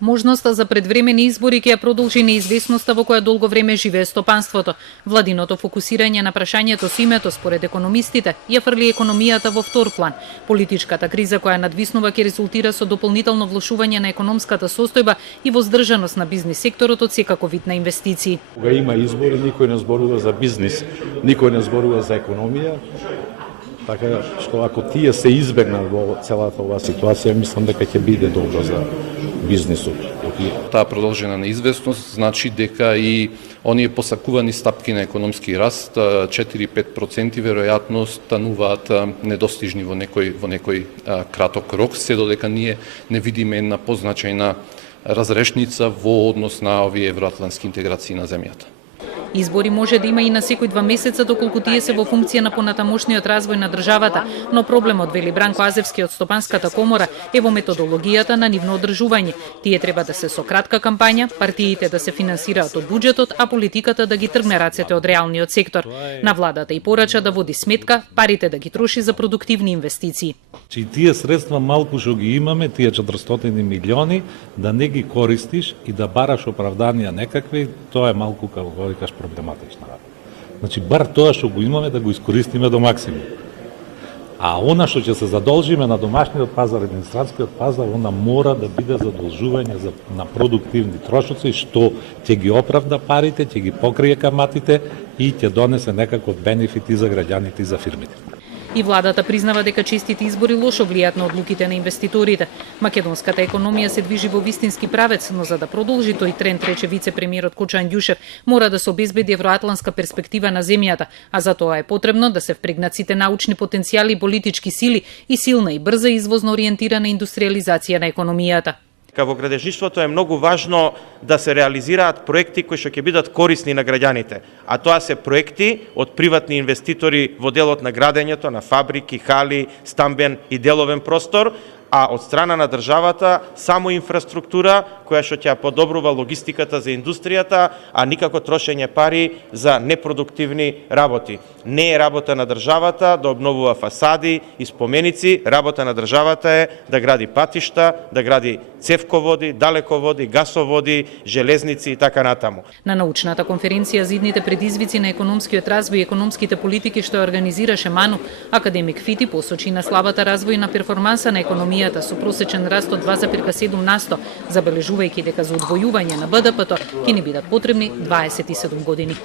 Можноста за предвремени избори ќе ја продолжи неизвестноста во која долго време живее стопанството. Владиното фокусирање на прашањето со името според економистите ја фрли економијата во втор план. Политичката криза која надвиснува ќе резултира со дополнително влошување на економската состојба и воздржаност на бизнис секторот од секако вид на инвестиции. Кога има избори, никој не зборува за бизнис, никој не зборува за економија. Така што ако тие се избегнат во целата оваа ситуација, мислам дека ќе биде добро за бизнисот. Таа продолжена неизвестност значи дека и оние посакувани стапки на економски раст 4-5% веројатно стануваат недостижни во некој краток рок, се додека ние не видиме една позначајна разрешница во однос на овие евроатлантски интеграции на земјата. Избори може да има и на секој 2 месеца доколку тие се во функција на понатамошниот развој на државата, но проблемот, вели Бранко Азевски од Стопанската комора, е во методологијата на нивно одржување. Тие треба да се со кратка кампања, партиите да се финансираат од буџетот, а политиката да ги тргне рацете од реалниот сектор. На владата и порача да води сметка, парите да ги троши за продуктивни инвестиции. Че тие средства малку што ги имаме, тие 400 милиони, да не ги користиш и да бараш оправданија некакви, тоа е малку, како го викаш, проблематична работа. Значи, бар тоа што го имаме да го искористиме до максимум. А она што ќе се задолжиме на домашниот пазар и на странскиот пазар, она мора да биде задолжување на продуктивни трошоци, што ќе ги оправда парите, ќе ги покрие каматите и ќе донесе некаков бенефит и за граѓаните и за фирмите. И владата признава дека честите избори лошо влијаат на одлуките на инвеститорите. Македонската економија се движи во вистински правец, но за да продолжи тој тренд, рече вице-премиерот Кочан Ѓушев, мора да се обезбеди евроатлантска перспектива на земјата, а за тоа е потребно да се впрегнат сите научни потенцијали и политички сили и силна и брза извозно ориентирана индустриализација на економијата. Во градежништвото е многу важно да се реализираат проекти кои што ќе бидат корисни на граѓаните, а тоа се проекти од приватни инвеститори во делот на градењето на фабрики, хали, стамбен и деловен простор, а од страна на државата само инфраструктура која што ќе подобрува логистиката за индустријата, а никако трошење пари за непродуктивни работи. Не е работа на државата да обновува фасади и споменици, работа на државата е да гради патишта, да гради цевководи, далеководи, гасоводи, железници и така натаму. На научната конференција за идните предизвици на економскиот развој и економските политики што ја организираше МАНУ, академик Фити посочи на слабата развојна перформанса на економијата со просечен раст од 2,7%, забележувајќи дека за удвојување на БДП-то ќе ни бидат потребни 27 години.